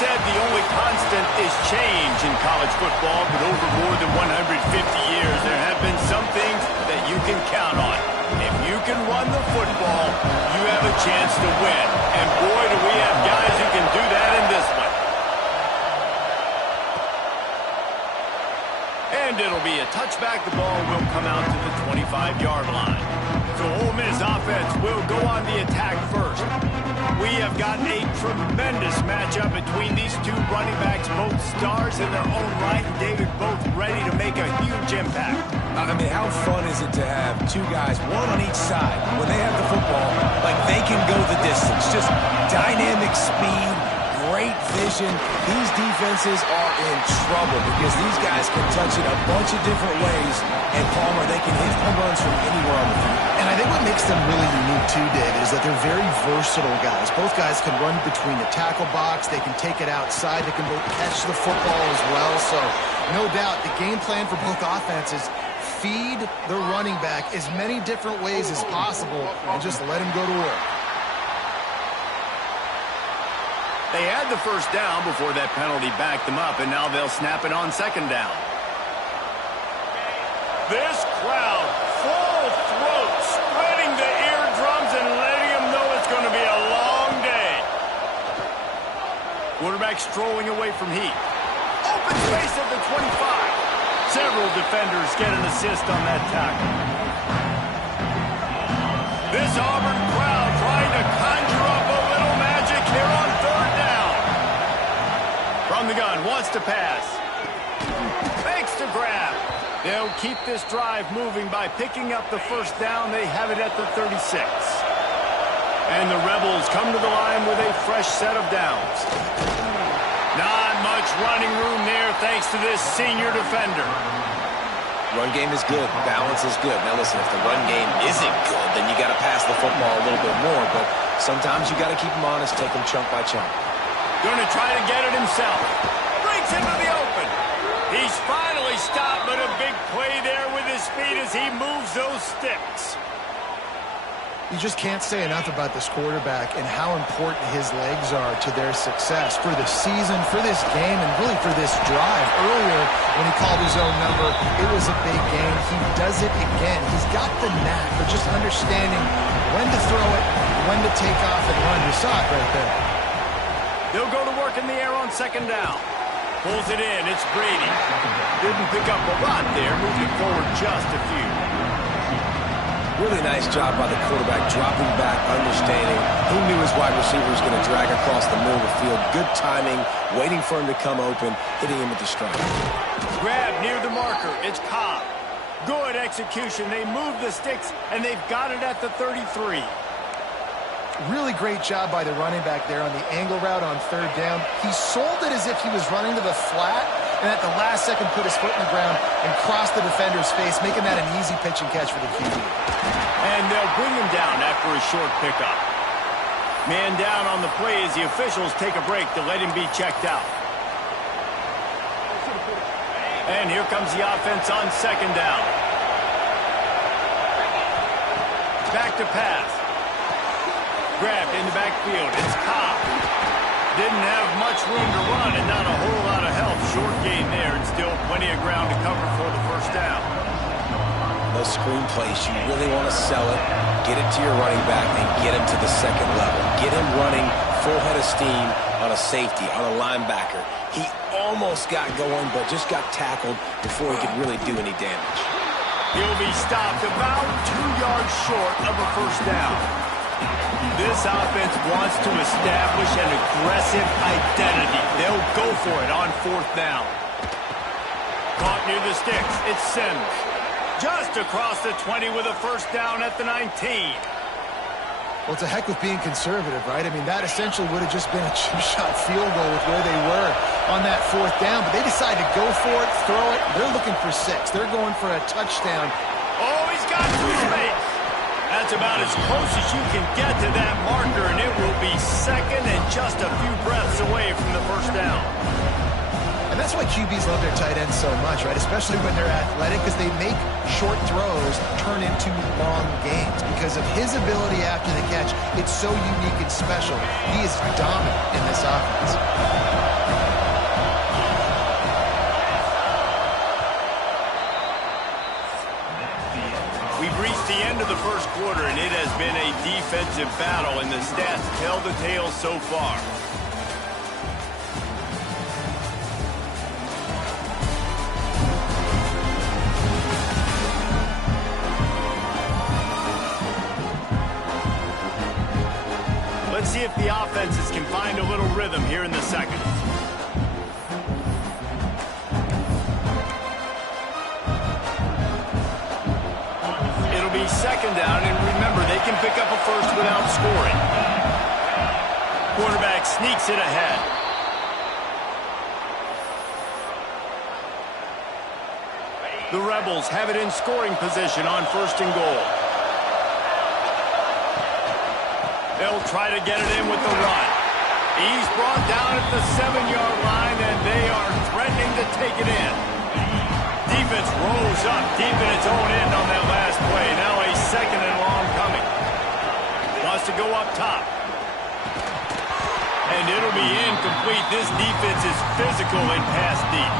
said the only constant is change in college football, but over more than 150 years, there have been some things that you can count on. If you can run the football, you have a chance to win. And boy, do we have guys who can do that in this one. And it'll be a touchback. The ball will come out to the 25-yard line. So Ole Miss offense will go on the attack first. We have got a tremendous matchup between these two running backs, both stars in their own right, and David, both ready to make a huge impact. I mean, how fun is it to have two guys, one on each side, when they have the football, like they can go the distance. Just dynamic speed, great vision. These defenses are in trouble because these guys can touch it a bunch of different ways, and Palmer, they can hit home runs from anywhere on the field. And I think what makes them really unique too, David, is that they're very versatile guys. Both guys can run between the tackle box. They can take it outside. They can both catch the football as well. So no doubt the game plan for both offenses, feed the running back as many different ways as possible and just let him go to work. They had the first down before that penalty backed them up, and now they'll snap it on second down. This crowd, full throat, spreading the eardrums and letting them know it's going to be a long day. Quarterback strolling away from Heath. Open space at the 25. Several defenders get an assist on that tackle. This Auburn crowd trying to conjure up a little magic here on third down. From the gun, wants to pass. Fakes to grab. They'll keep this drive moving by picking up the first down. They have it at the 36. And the Rebels come to the line with a fresh set of downs. Not much running room there thanks to this senior defender. Run game is good. Balance is good. Now listen, if the run game isn't good, then you got to pass the football a little bit more. But sometimes you got to keep them honest, take them chunk by chunk. Going to try to get it himself. Brings him to the open. He's finally stopped, but a big play there with his feet as he moves those sticks. You just can't say enough about this quarterback and how important his legs are to their success for the season, for this game, and really for this drive. Earlier, when he called his own number, it was a big game. He does it again. He's got the knack for just understanding when to throw it, when to take off and run. You saw it right there. They'll go to work in the air on second down. Pulls it in. It's Brady. Didn't pick up a lot there. Moved it forward just a few. Really nice job by the quarterback, dropping back, understanding. He knew his wide receiver was going to drag across the middle of the field. Good timing, waiting for him to come open, hitting him with the strike. Grab near the marker. It's Cobb. Good execution. They move the sticks, and they've got it at the 33. Really great job by the running back there on the angle route on third down. He sold it as if he was running to the flat, and at the last second put his foot in the ground and crossed the defender's face, making that an easy pitch and catch for the QB. And they'll bring him down after a short pickup. Man down on the play as the officials take a break to let him be checked out. And here comes the offense on second down. Back to pass. Grabbed in the backfield. It's Cobb. Didn't have much room to run and not a whole lot of help. Short gain there and still plenty of ground to cover for the first down. Those screen plays, you really want to sell it, get it to your running back, and get him to the second level. Get him running full head of steam on a safety, on a linebacker. He almost got going, but just got tackled before he could really do any damage. He'll be stopped about 2 yards short of a first down. This offense wants to establish an aggressive identity. They'll go for it on fourth down. Caught near the sticks. It's Sims. Just across the 20 with a first down at the 19. Well, it's a heck with being conservative, right? I mean, that essentially would have just been a chip-shot field goal with where they were on that fourth down. But they decided to go for it, throw it. They're looking for 6. They're going for a touchdown. Oh, he's got through space. That's about as close as you can get to that marker, and it will be second and just a few breaths away from the first down. And that's why QBs love their tight ends so much, right? Especially when they're athletic, because they make short throws turn into long gains. Because of his ability after the catch, it's so unique and special. He is dominant in this offense. the end of the first quarter, and it has been a defensive battle, and the stats tell the tale so far. Let's see if the offenses can find a little rhythm here in the second. It'll be second down, and remember, they can pick up a first without scoring. Quarterback sneaks it ahead. The Rebels have it in scoring position on first and goal. They'll try to get it in with the run. He's brought down at the 7-yard line, and they are threatening to take it in. Defense rose up deep in its own end on that last play. Now a second and long coming. Wants to go up top. And it'll be incomplete. This defense is physical and pass deep.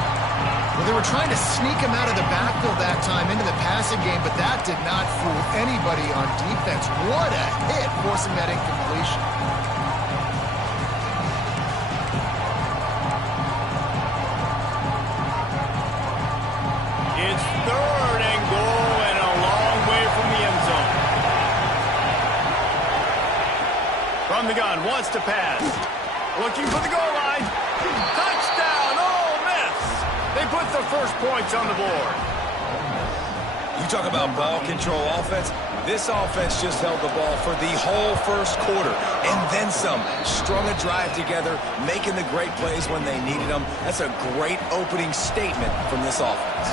Well, they were trying to sneak him out of the backfield that time into the passing game, but that did not fool anybody on defense. What a hit, forcing that incompletion. It's third and goal and a long way from the end zone. From the gun, wants to pass. Looking for the goal line. Touchdown, Ole Miss. They put the first points on the board. You talk about ball control offense. This offense just held the ball for the whole first quarter and then some. Strung a drive together, making the great plays when they needed them. That's a great opening statement from this offense.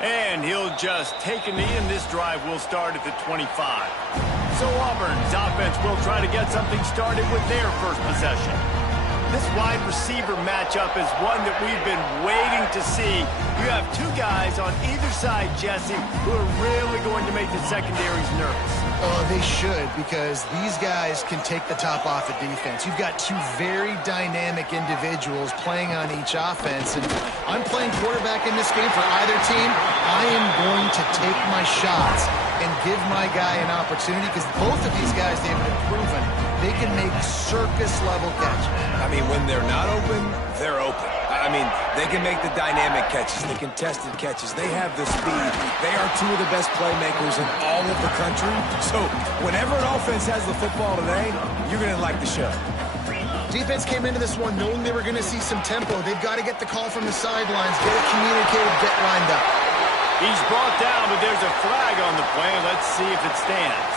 And he'll just take a knee, and this drive will start at the 25. So Auburn's offense will try to get something started with their first possession. This wide receiver matchup is one that we've been waiting to see. You have two guys on either side, Jesse, who are really going to make the secondaries nervous. Oh, they should, because these guys can take the top off the defense. You've got two very dynamic individuals playing on each offense, and I'm playing quarterback in this game for either team. I am going to take my shots and give my guy an opportunity, because both of these guys, they've been proven they can make circus-level catches. I mean, when they're not open, they're open. I mean, they can make the dynamic catches, the contested catches. They have the speed. They are two of the best playmakers in all of the country. So whenever an offense has the football today, you're going to like the show. Defense came into this one knowing they were going to see some tempo. They've got to get the call from the sidelines, get it communicated, get lined up. He's brought down, but there's a flag on the play. Let's see if it stands.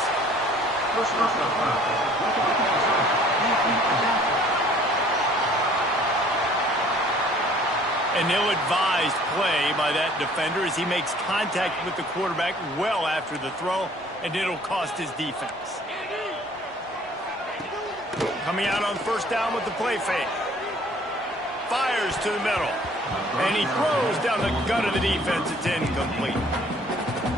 An ill-advised play by that defender as he makes contact with the quarterback well after the throw, and it'll cost his defense. Coming out on first down with the play fake. Fires to the middle. And he throws down the gut of the defense. It's incomplete.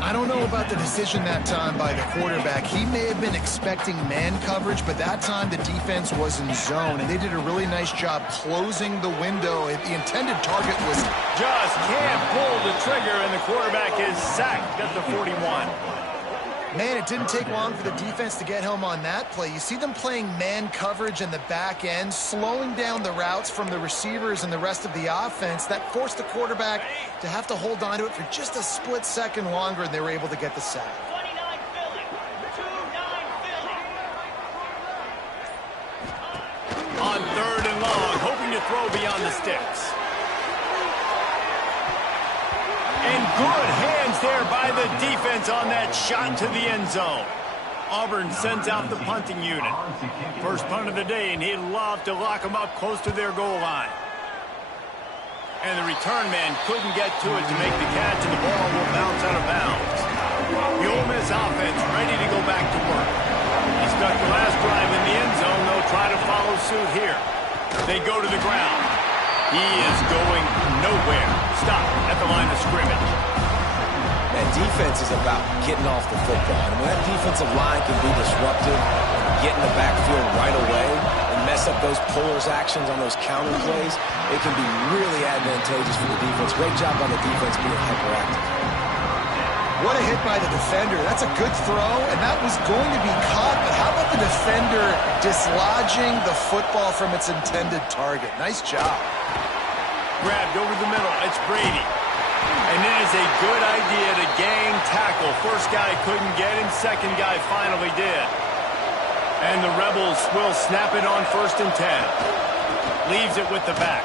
I don't know about the decision that time by the quarterback. He may have been expecting man coverage, but that time the defense was in zone, and they did a really nice job closing the window. The intended target was... Just can't pull the trigger, and the quarterback is sacked at the 41. Man, it didn't take long for the defense to get home on that play. You see them playing man coverage in the back end, slowing down the routes from the receivers and the rest of the offense. That forced the quarterback to have to hold on to it for just a split second longer, and they were able to get the sack. On third and long, hoping to throw beyond the sticks. And good hands there by the defense on that shot to the end zone. Auburn sends out the punting unit. First punt of the day, and he'd love to lock them up close to their goal line. And the return man couldn't get to it to make the catch, and the ball will bounce out of bounds. The Ole Miss offense ready to go back to work. He stuck the last drive in the end zone. They'll try to follow suit here. They go to the ground. He is going nowhere. Stop at the line of scrimmage. That defense is about getting off the football. And when that defensive line can be disruptive, get in the backfield right away, and mess up those pullers actions on those counter plays, it can be really advantageous for the defense. Great job on the defense being hyperactive. What a hit by the defender. That's a good throw, and that was going to be caught, but how about the defender dislodging the football from its intended target? Nice job. Grabbed over the middle. It's Brady. And it is a good idea to gang tackle. First guy couldn't get him. Second guy finally did. And the Rebels will snap it on 1st and 10. Leaves it with the back.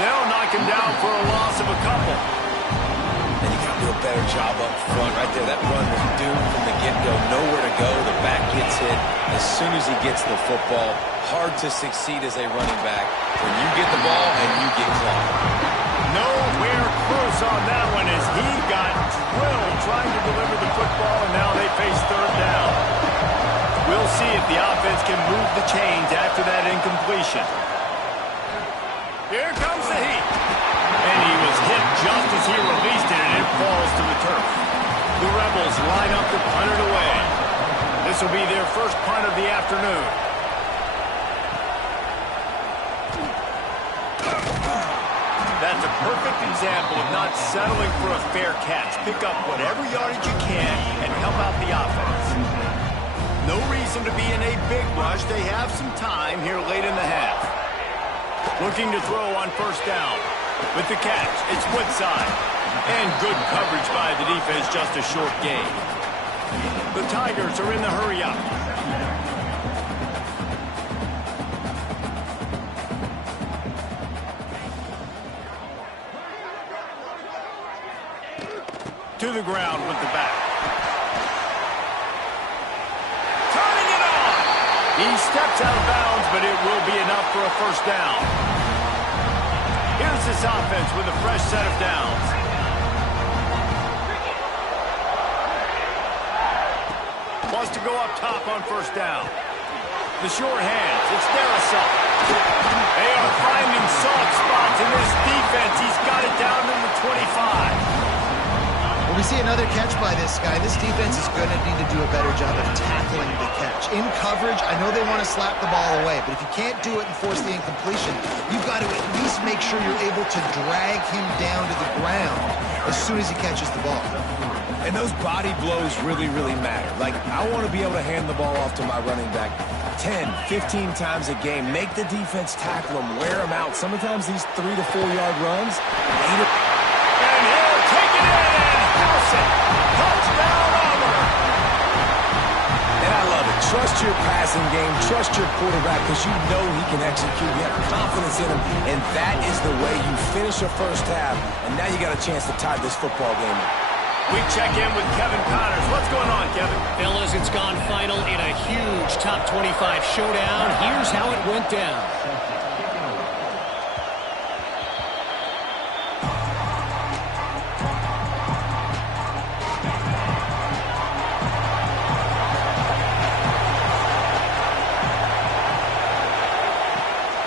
They'll knock him down for a loss of a couple. And you got to do a better job up front right there. That run was doomed from the get-go. Nowhere to go. The back gets hit as soon as he gets the football. Hard to succeed as a running back when you get the ball and you get clocked. Nowhere close on that one as he got drilled trying to deliver the football, and now they face 3rd down. We'll see if the offense can move the chains after that incompletion. Here comes the heat. And he was hit just as he released it, and it falls to the turf. The Rebels line up to punt it away. This will be their first punt of the afternoon. That's a perfect example of not settling for a fair catch. Pick up whatever yardage you can and help out the offense. No reason to be in a big rush. They have some time here late in the half. Looking to throw on 1st down. With the catch, it's Woodside. And good coverage by the defense, just a short gain. The Tigers are in the hurry-up. To the ground with the back. Turning it on! He steps out of bounds, but it will be enough for a 1st down. Here's this offense with a fresh set of downs. Wants to go up top on 1st down. The short hands, it's Darrisaw. They are finding soft spots in this defense. He's got it down to the 25. We see another catch by this guy. This defense is going to need to do a better job of tackling the catch. In coverage, I know they want to slap the ball away, but if you can't do it and force the incompletion, you've got to at least make sure you're able to drag him down to the ground as soon as he catches the ball. And those body blows really, really matter. Like, I want to be able to hand the ball off to my running back 10, 15 times a game. Make the defense tackle him, wear him out. Sometimes these 3 to 4 yard runs, and he'll take it in and house it. Touchdown, Auburn. And I love it. Trust your passing game. Trust your quarterback because you know he can execute. You have confidence in him, and that is the way you finish a 1st half. And now you got a chance to tie this football game up. We check in with Kevin Connors. What's going on, Kevin? Fellas, it's gone final in a huge top 25 showdown. Here's how it went down.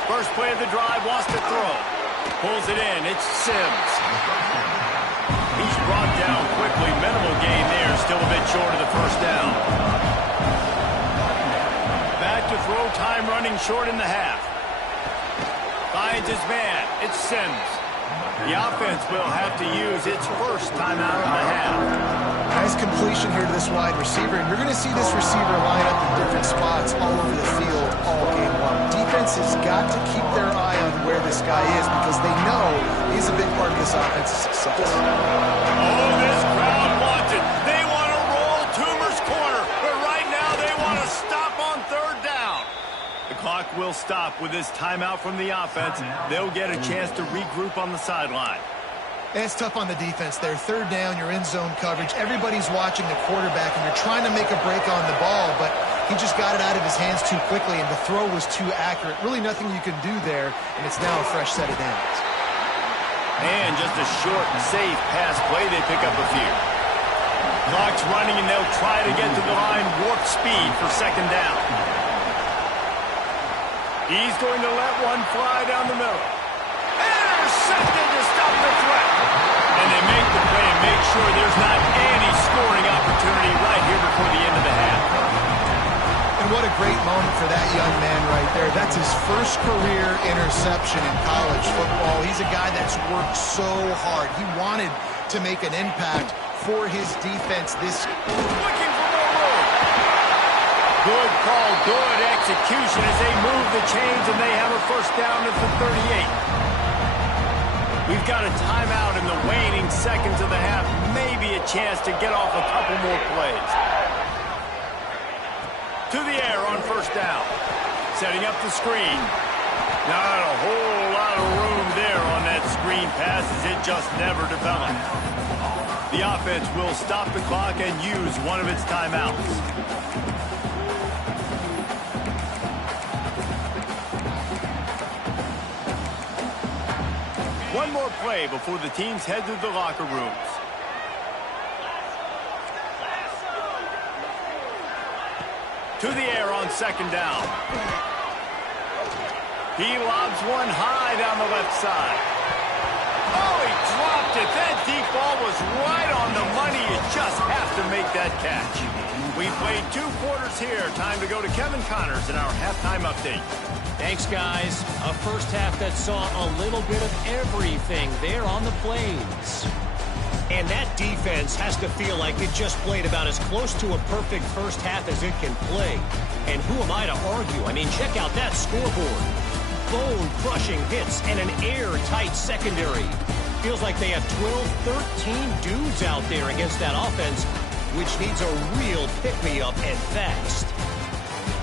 First play of the drive, wants to throw. Pulls it in. It's Sims. He's brought down quickly. Minimal gain there. Still a bit short of the 1st down. Back to throw. Time running short in the half. Finds his man. It's Sims. The offense will have to use its first timeout of the half. Nice completion here to this wide receiver. And you're going to see this receiver line up in different spots all over the field all game long. Defense has got to keep their eye on where this guy is because they know he's a big part of this offense's success. Oh, this crowd wants it. They want to roll Toomer's corner, but right now they want to stop on 3rd down. The clock will stop with this timeout from the offense. They'll get a chance to regroup on the sideline. It's tough on the defense there. 3rd down, you're in zone coverage. Everybody's watching the quarterback, and you're trying to make a break on the ball, but he just got it out of his hands too quickly, and the throw was too accurate. Really nothing you can do there, and it's now a fresh set of downs. And just a short, safe pass play. They pick up a few. Clock's running, and they'll try to get to the line warp speed for 2nd down. He's going to let one fly down the middle. Intercepted to stop the threat. And they make the play and make sure there's not any scoring opportunity right here before the end of the half. And what a great moment for that young man right there. That's his first career interception in college football. He's a guy that's worked so hard. He wanted to make an impact for his defense this. Looking for more room. Good call, good execution as they move the chains, and they have a first down at the 38. We've got a timeout in the waning seconds of the half. Maybe a chance to get off a couple more plays. To the air on first down. Setting up the screen. Not a whole lot of room there on that screen pass as it just never developed. The offense will stop the clock and use one of its timeouts. One more play before the teams head to the locker rooms. To the air on second down. He lobs one high down the left side. Oh, he dropped it. That deep ball was right on the money. You just have to make that catch. We played 2 quarters here. Time to go to Kevin Connors in our halftime update. Thanks, guys. A first half that saw a little bit of everything there on the plains. And that defense has to feel like it just played about as close to a perfect first half as it can play. And who am I to argue? I mean, check out that scoreboard. Bone-crushing hits and an airtight secondary. Feels like they have 12, 13 dudes out there against that offense, which needs a real pick-me-up and fast.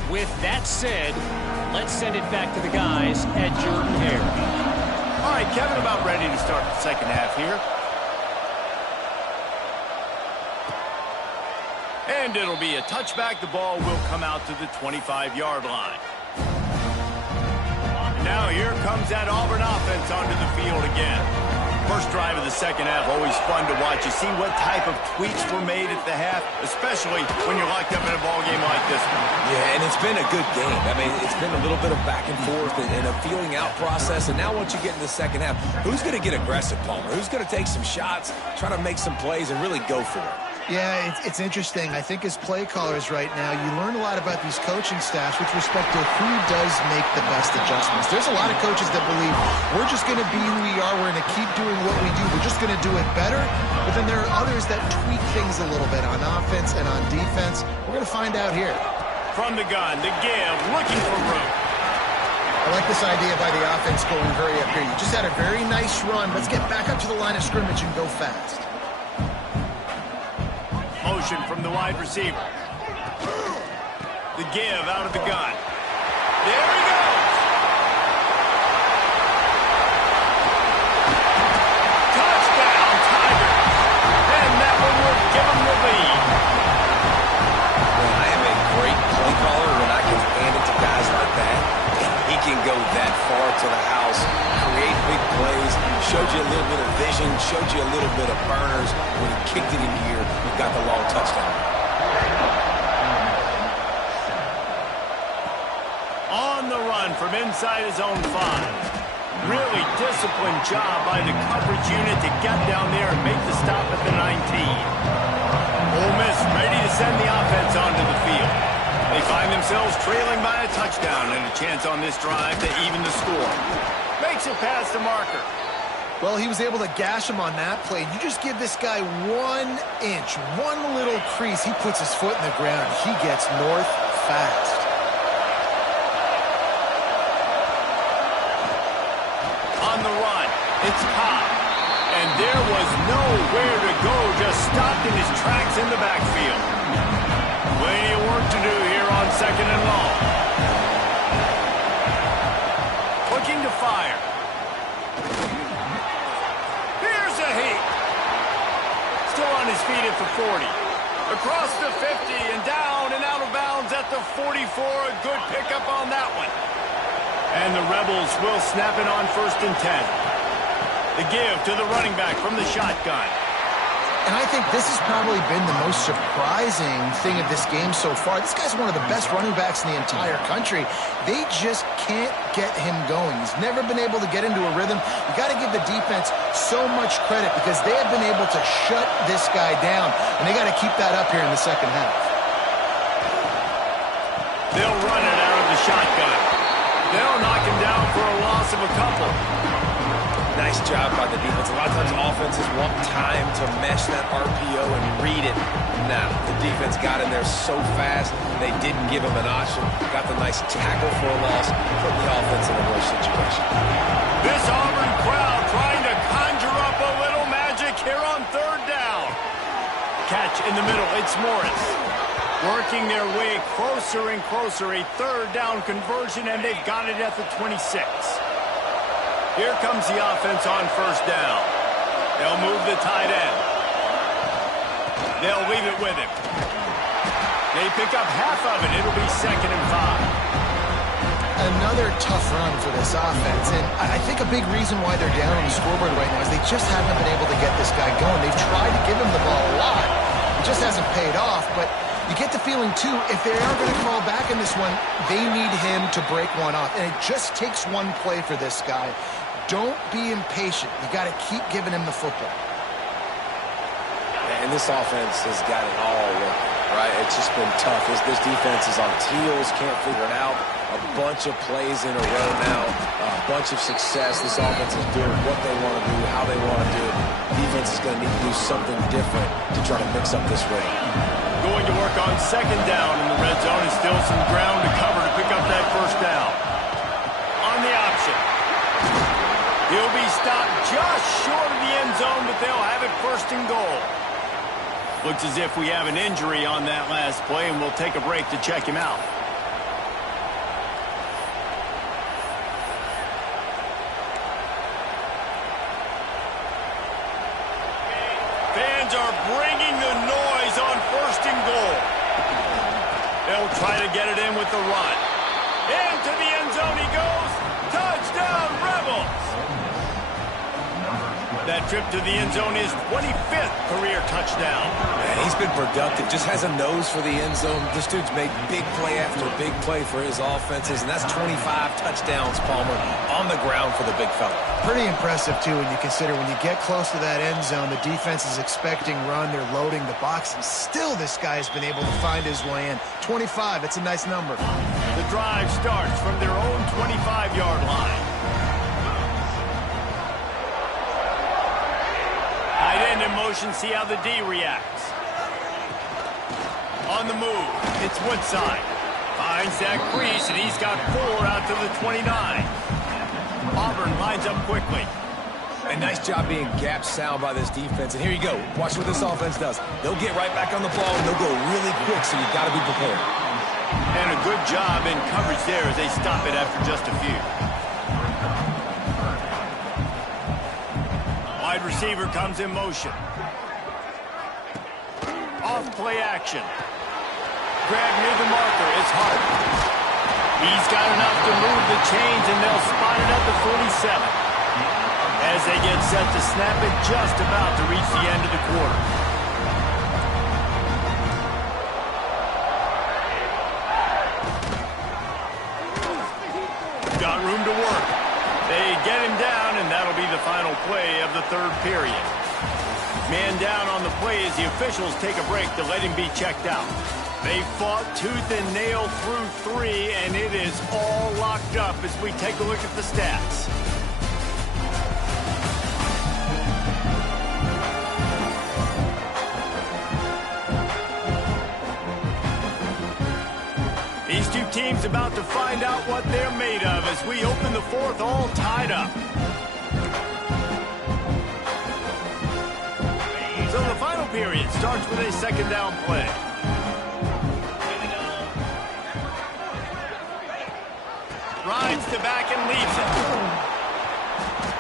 With that said, let's send it back to the guys at Jordan-Hare. All right, Kevin, about ready to start the second half here. And it'll be a touchback. The ball will come out to the 25-yard line. Now here comes that Auburn offense onto the field again. First drive of the second half, always fun to watch. You see what type of tweaks were made at the half, especially when you're locked up in a ball game like this one. Yeah, and it's been a good game. I mean, it's been a little bit of back and forth and a feeling out process. And now once you get in the second half, who's going to get aggressive, Palmer? Who's going to take some shots, try to make some plays, and really go for it? Yeah, it's interesting. I think as play callers right now, you learn a lot about these coaching staffs with respect to who does make the best adjustments. There's a lot of coaches that believe we're just going to be who we are. We're going to keep doing what we do. We're just going to do it better. But then there are others that tweak things a little bit on offense and on defense. We're going to find out here. From the gun, the give, looking for room. I like this idea by the offense going very up here. You just had a very nice run. Let's get back up to the line of scrimmage and go fast. Motion from the wide receiver. The give out of the gun. There he goes. Touchdown, Tigers. And that one will give them the lead. Well, I am a great play caller when I can hand it to guys like that. He can go that far to the house, create big plays, showed you a little bit of vision, showed you a little bit of burners. When he kicked it in here, he got the long touchdown. On the run from inside his own 5. Really disciplined job by the coverage unit to get down there and make the stop at the 19. Ole Miss ready to send the offense onto the field. They find themselves trailing by a touchdown and a chance on this drive to even the score. Makes it past the marker. Well, he was able to gash him on that play. You just give this guy 1 inch, one little crease. He puts his foot in the ground. He gets north fast. On the run, it's Cobb. And there was nowhere to go, just stopped in his tracks in the backfield. Plenty of work to do here on second and long. Looking to fire. Here's a heat. Still on his feet at the 40. Across the 50 and down and out of bounds at the 44. A good pickup on that one. And the Rebels will snap it on 1st and 10. The give to the running back from the shotgun. And I think this has probably been the most surprising thing of this game so far. This guy's one of the best running backs in the entire country. They just can't get him going. He's never been able to get into a rhythm. You got to give the defense so much credit because they have been able to shut this guy down, and they got to keep that up here in the second half. They'll run it out of the shotgun. They'll knock him down for a loss of a couple. Nice job by the defense. A lot of times offenses want time to mesh that RPO and read it. Now, the defense got in there so fast, they didn't give him an option. Got the nice tackle for a loss, put the offense in a worse situation. This Auburn crowd trying to conjure up a little magic here on third down. Catch in the middle. It's Morris. Working their way closer and closer. A third down conversion, and they've got it at the 26. Here comes the offense on first down. They'll move the tight end. They'll leave it with him. They pick up half of it. It'll be 2nd and 5. Another tough run for this offense, and I think a big reason why they're down on the scoreboard right now is they just haven't been able to get this guy going. They've tried to give him the ball a lot. It just hasn't paid off, but you get the feeling, too, if they are going to call back in this one, they need him to break one off, and it just takes one play for this guy. Don't be impatient. You got to keep giving him the football. And this offense has got it all working, right? It's just been tough. This defense is on heels, can't figure it out. A bunch of plays in a row now, a bunch of success. This offense is doing what they want to do, how they want to do it. Defense is going to need to do something different to try to mix up this rhythm. Going to work on 2nd down in the red zone, and still some ground to cover to pick up that first down. On the option. He'll be stopped just short of the end zone, but they'll have it 1st and goal. Looks as if we have an injury on that last play, and we'll take a break to check him out. Fans are bringing the noise on 1st and goal. They'll try to get it in with the run. Into the end zone he goes. Touchdown, Rebels! That trip to the end zone is 25th career touchdown. And he's been productive, just has a nose for the end zone. This dude's made big play after big play for his offenses, and that's 25 touchdowns, Palmer, on the ground for the big fella. Pretty impressive, too, when you consider when you get close to that end zone, the defense is expecting run, they're loading the box, and still this guy has been able to find his way in. 25, it's a nice number. The drive starts from their own 25-yard line. Tight end in motion, see how the D reacts. On the move, it's Woodside. Finds Zach Priest, and he's got 4 out to the 29. Auburn lines up quickly. A nice job being gap sound by this defense. And here you go. Watch what this offense does. They'll get right back on the ball, and they'll go really quick, so you've got to be prepared. And a good job in coverage there as they stop it after just a few. Wide receiver comes in motion. Off play action. Grab near the marker is Hart. He's got enough to move the chains, and they'll spot it at the 47. As they get set to snap it, just about to reach the end of the quarter. Got room to work. They get him down, and that'll be the final play of the 3rd period. Man down on the play as the officials take a break to let him be checked out. They fought tooth and nail through 3, and it is all locked up as we take a look at the stats. These two teams about to find out what they're made of as we open the 4th all tied up. So the final period starts with a 2nd down play. Rides to back and leaves it.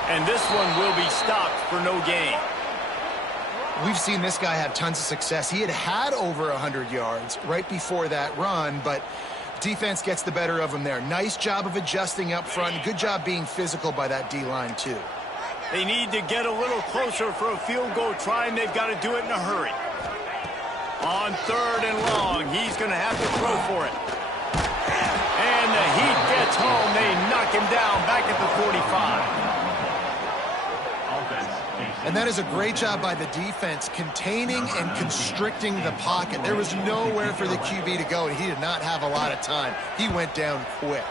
And this one will be stopped for no gain. We've seen this guy have tons of success. He had over 100 yards right before that run, but defense gets the better of him there. Nice job of adjusting up front. Good job being physical by that D-line, too. They need to get a little closer for a field goal try, and they've got to do it in a hurry. On 3rd and long, he's going to have to throw for it. And the Heat gets home. They knock him down back at the 45. And that is a great job by the defense, containing and constricting the pocket. There was nowhere for the QB to go, and he did not have a lot of time. He went down quick.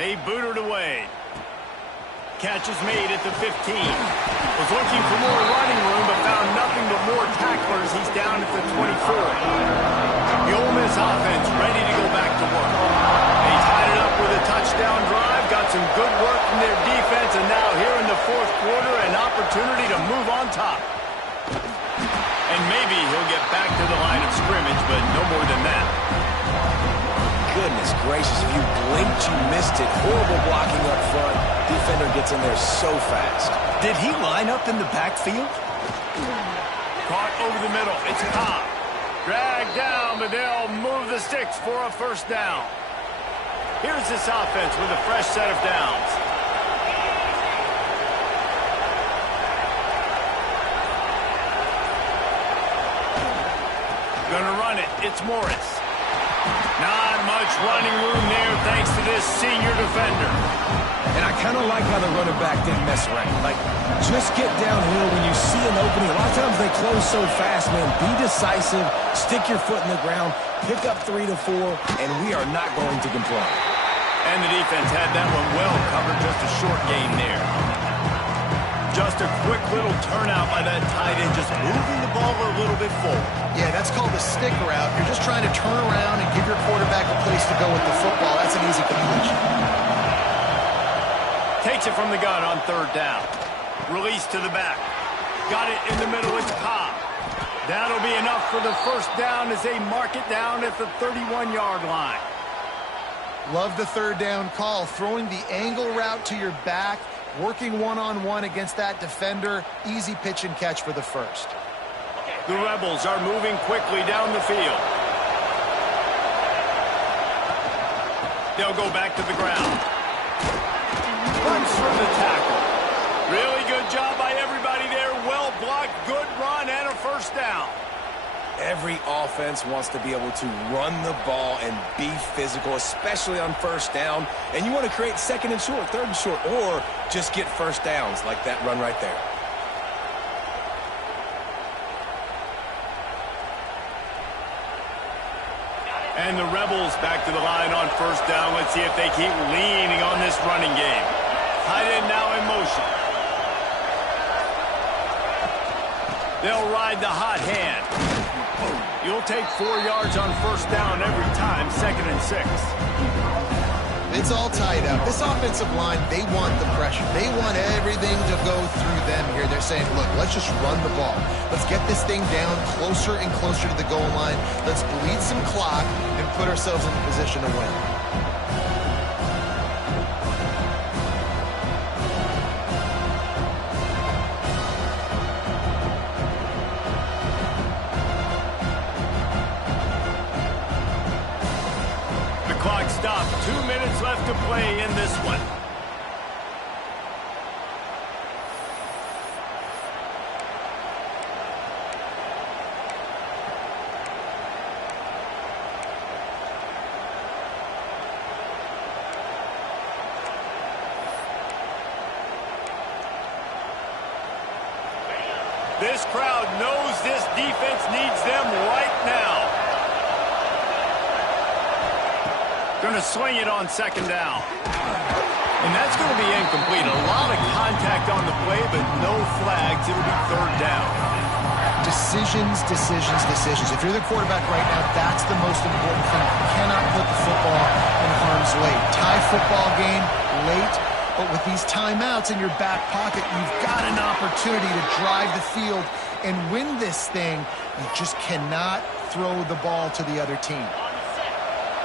They booted away. Catch is made at the 15. Was looking for more running room, but found nothing but more tacklers. He's down at the 24. The Ole Miss offense ready to go back to work. They tied it up with a touchdown drive, got some good work from their defense, and now here in the fourth quarter, an opportunity to move on top. And maybe he'll get back to the line of scrimmage, but no more than that. Goodness gracious, if you blinked, you missed it. Horrible blocking up front. Defender gets in there so fast. Did he line up in the backfield? Caught over the middle. It's Cobb. Dragged down, but they'll move the sticks for a first down. Here's this offense with a fresh set of downs. Gonna run it. It's Morris. Not much running room there thanks to this senior defender. And I kind of like how the running back didn't mess around. Like, just get downhill when you see an opening. A lot of times they close so fast, man. Be decisive, stick your foot in the ground, pick up 3 to 4, and we are not going to complain. And the defense had that one well covered, just a short gain there. Just a quick little turnout by that tight end, just moving the ball a little bit forward. Yeah, that's called the stick route. You're just trying to turn around and give your quarterback a place to go with the football. That's an easy completion. Takes it from the gun on third down. Release to the back. Got it in the middle. It's Cobb. That'll be enough for the first down as they mark it down at the 31-yard line. Love the third down call. Throwing the angle route to your back, working one-on-one against that defender. Easy pitch and catch for the first. The Rebels are moving quickly down the field. They'll go back to the ground. Runs for the tackle. Really good job by everybody there. Well blocked, good run, and a first down. Every offense wants to be able to run the ball and be physical, especially on first down. And you want to create second and short, third and short, or just get first downs like that run right there. And the Rebels back to the line on first down. Let's see if they keep leaning on this running game. Tight end now in motion. They'll ride the hot hand. You'll take 4 yards on first down every time, 2nd and 6. It's all tied up. This offensive line, they want the pressure. They want everything to go through them here. They're saying, look, let's just run the ball. Let's get this thing down closer and closer to the goal line. Let's bleed some clock and put ourselves in a position to win. Stop. 2 minutes left to play in this one. This crowd knows this defense needs them right now. Going to swing it on second down. And that's going to be incomplete. A lot of contact on the play, but no flags. It'll be third down. Decisions, decisions, decisions. If you're the quarterback right now, that's the most important thing. You cannot put the football in harm's way. Tie football game late, but with these timeouts in your back pocket, you've got an opportunity to drive the field and win this thing. You just cannot throw the ball to the other team.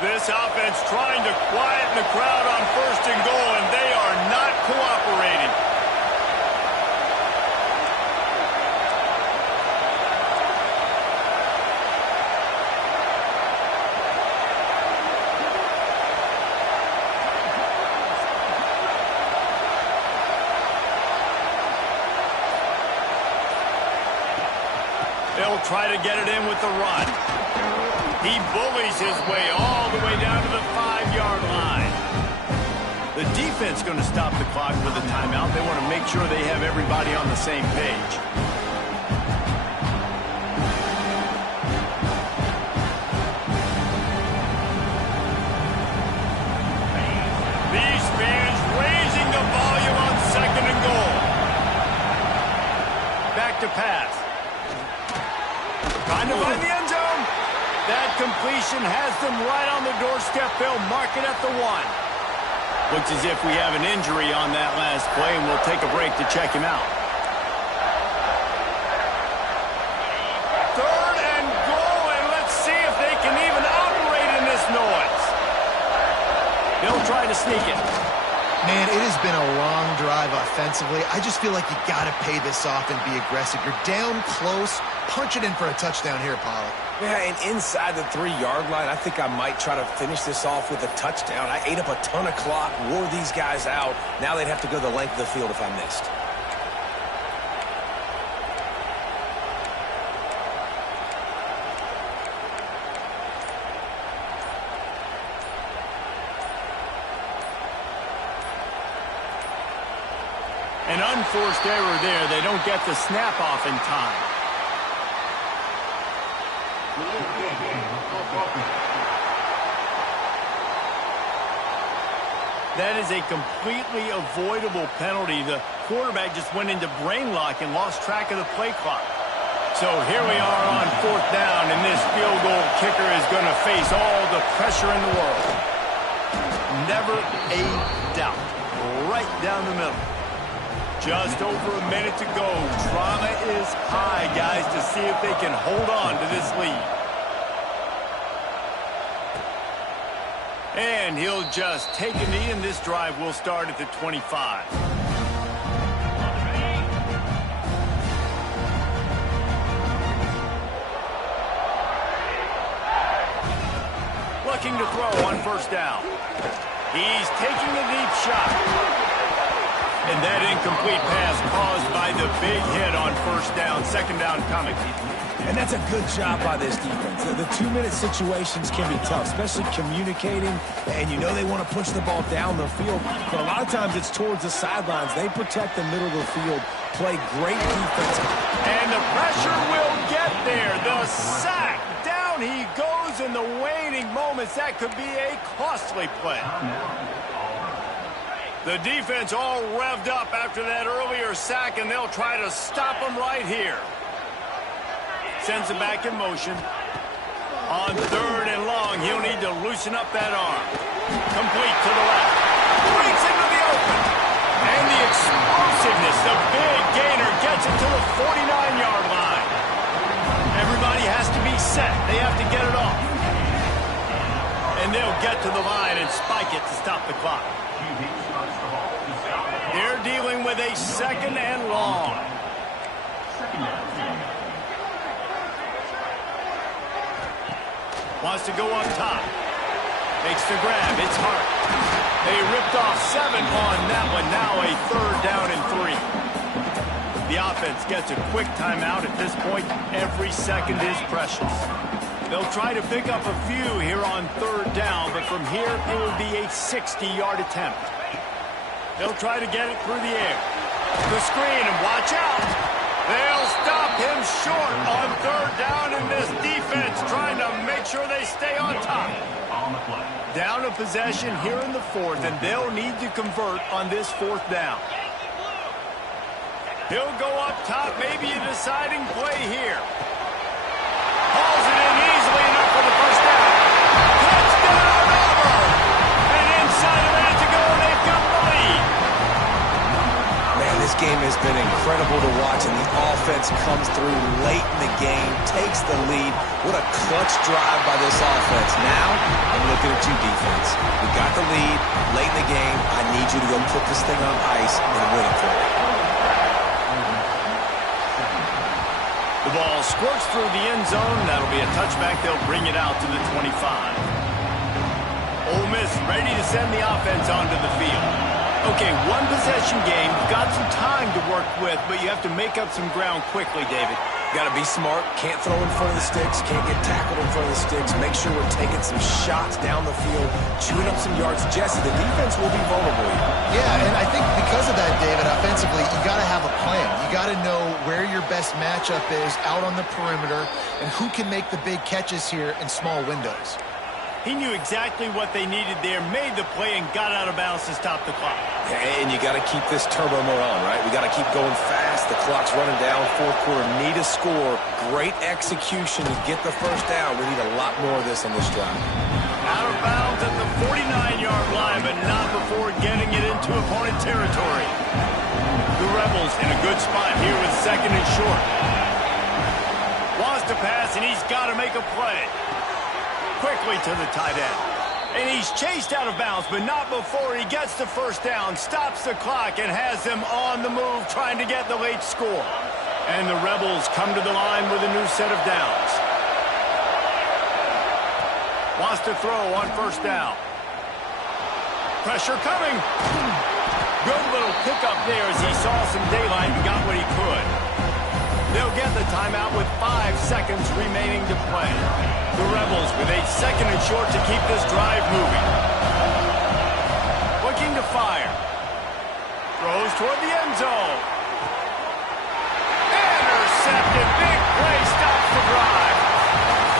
This offense trying to quieten the crowd on first and goal, and they are not cooperating. They'll try to get it in with the run. He bullies his way all the way down to the 5-yard line. The The defense going to stop the clock for the timeout. They want to make sure they have everybody on the same page. These fans raising the volume on 2nd and goal. Back to pass. Trying to find the end zone. That completion has them right on the doorstep. They'll mark it at the 1. Looks as if we have an injury on that last play, and we'll take a break to check him out. 3rd and goal, and let's see if they can even operate in this noise. They'll try to sneak it. Man, it has been a long drive offensively. I just feel like you got to pay this off and be aggressive. You're down close. Punch it in for a touchdown here, Pollard. Yeah, and inside the 3-yard line, I think I might try to finish this off with a touchdown. I ate up a ton of clock, wore these guys out. Now they'd have to go the length of the field if I missed. An unforced error there. They don't get the snap off in time. That is a completely avoidable penalty. The quarterback just went into brain lock and lost track of the play clock. So here we are on 4th down, and this field goal kicker is going to face all the pressure in the world. Never a doubt. Right down the middle. Just over a minute to go. Drama is high, guys, to see if they can hold on to this lead. And he'll just take a knee, and this drive will start at the 25. Looking to throw on 1st down. He's taking a deep shot. And that incomplete pass caused by the big hit on 1st down. 2nd down coming. And that's a good job by this defense. The 2-minute situations can be tough, especially communicating. And you know they want to push the ball down the field. But a lot of times it's towards the sidelines. They protect the middle of the field, play great defense. And the pressure will get there. The sack. Down he goes in the waning moments. That could be a costly play. The defense all revved up after that earlier sack, and they'll try to stop him right here. Sends him back in motion. On 3rd and long, he'll need to loosen up that arm. Complete to the left. Breaks into the open. And the explosiveness, the big gainer, gets it to the 49-yard line. Everybody has to be set. They have to get it off. And they'll get to the line and spike it to stop the clock. They're dealing with a 2nd and long. Wants to go up top. Makes the grab. It's Hart. They ripped off 7 on that one. Now a 3rd down and 3. The offense gets a quick timeout at this point. Every second is precious. They'll try to pick up a few here on 3rd down, but from here it will be a 60-yard attempt. They'll try to get it through the air. The screen, and watch out. They'll stop him short on 3rd down, and this defense trying to make sure they stay on top. Down a possession here in the 4th, and they'll need to convert on this 4th down. He'll go up top, maybe a deciding play here. Hauls it in easily enough for the 1st down. Touchdown, Auburn! And inside a minute to go, they've got the lead. Man, this game has been incredible to watch, and the offense comes through late in the game, takes the lead. What a clutch drive by this offense. Now, I'm looking at you, defense. We got the lead late in the game. I need you to go put this thing on ice and win it for me. The ball squirts through the end zone. That'll be a touchback. They'll bring it out to the 25. Ole Miss ready to send the offense onto the field. Okay, 1 possession game. You've got some time to work with, but you have to make up some ground quickly, David. Got to be smart. Can't throw in front of the sticks. Can't get tackled in front of the sticks. Make sure we're taking some shots down the field, chewing up some yards. Jesse, the defense will be vulnerable here. Yeah, and I think because of that, David, offensively, you got to have a plan. You got to know where your best matchup is out on the perimeter and who can make the big catches here in small windows. He knew exactly what they needed there, made the play, and got out of bounds to stop the clock. And you got to keep this turbo mode on, right? We got to keep going fast. The clock's running down. Fourth quarter, need a score. Great execution to get the first down. We need a lot more of this on this drive. Out of bounds at the 49-yard line, but not before getting it into opponent territory. The Rebels in a good spot here with second and short. Wants to pass, and he's got to make a play. Quickly to the tight end. And he's chased out of bounds, but not before he gets the first down, stops the clock, and has them on the move trying to get the late score. And the Rebels come to the line with a new set of downs. Wants to throw on first down. Pressure coming. Good little pickup there as he saw some daylight and got what he could. They'll get the timeout with 5 seconds remaining to play. The Rebels with a second and short to keep this drive moving. Looking to fire. Throws toward the end zone. Intercepted. Big play stops the drive.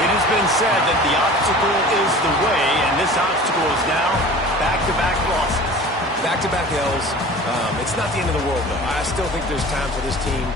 It has been said that the obstacle is the way, and this obstacle is now back-to-back losses. Back-to-back L's. It's not the end of the world, though. I still think there's time for this team